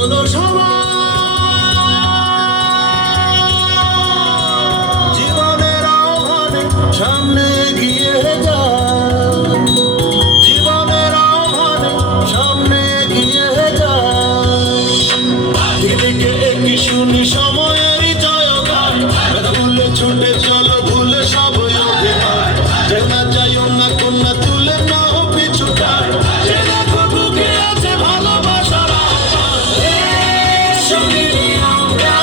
চলো সবাই জীবনের আহ্বানে সামনে এগিয়ে যাও, জীবনের আহ্বানে সামনে এগিয়ে যাও। দিদিকে একই শুনি সময়েরই জয়গান, কথা ভুলে ছুটে চলো ভুলে সব অভিমান। যেও না যাইও না কন্যা তুলে নাও পিছুটান, যে দেখো বুকে আছে ভালোবাসার আহ্বান। এসো মিলে আমরা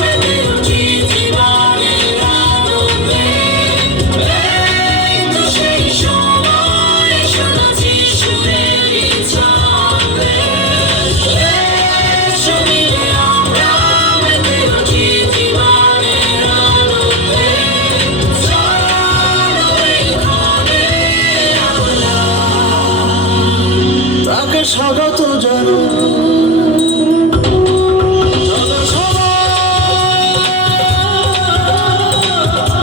মেতে উঠি জীবনের আনন্দে, এই তো সেই সময় এসো নাচি সুরেরই ছন্দে। এসো মিলে আমরা মেতে উঠি জীবনের আনন্দে, চলো এই ক্ষণে আমরা তাকে স্বাগত জানাই। চলো সবাই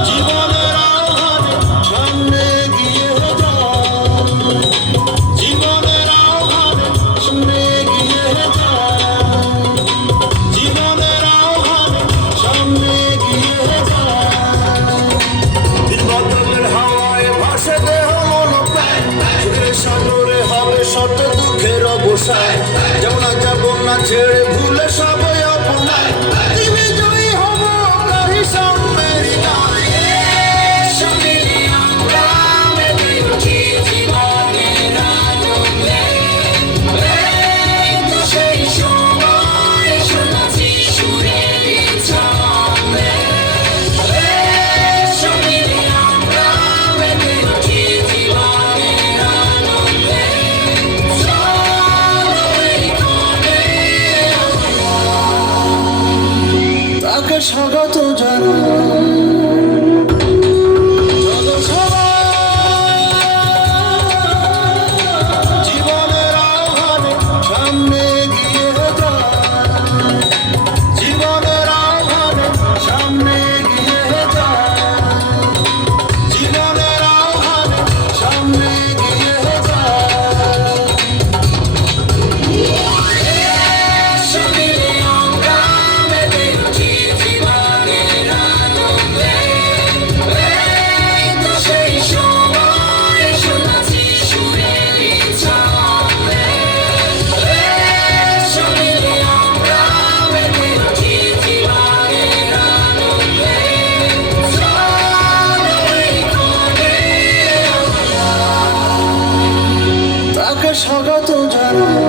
জীবনের আহ্বানে সামনে এগিয়ে যাও, জীবনের আহ্বানে সামনে এগিয়ে যাও, জীবনের আহ্বানে সামনে এগিয়ে যাও। বদলের হাওয়ায় ভাসে দেহ মন প্রাণ, সুরের সাগরে হবে শত দুঃখের অবসান। যেমন যাব না ছেড়ে ভুলে সবাই অপমান, দিবে জয়ী হব কহি সামনের গানে। এসো মিলে আমরা মেতে উঠি জীবনের আনন্দে, এই তো সেই সময় এসো নাচি সুরেরই ছন্দে। এসো মিলে আমরা মেতে উঠি জীবনের আনন্দে, চলো এই ক্ষণে তাকে স্বাগত জানাই। চলো সবাই জীবনের আহ্বানে সামনে এগিয়ে যাও, জীবনের আহ্বানে সামনে এগিয়ে যাও, জীবনের আহ্বানে সামনে এগিয়ে যাও। এসো মিলে আমরা মেতে উঠি জীবনের আনন্দে, এই তো সেই সময় এসো নাচি সুরেরই ছন্দে। এসো মিলে আমরা মেতে উঠি জীবনের আনন্দে, চলো এই ক্ষণে আমরা তাকে স্বাগত জানাই।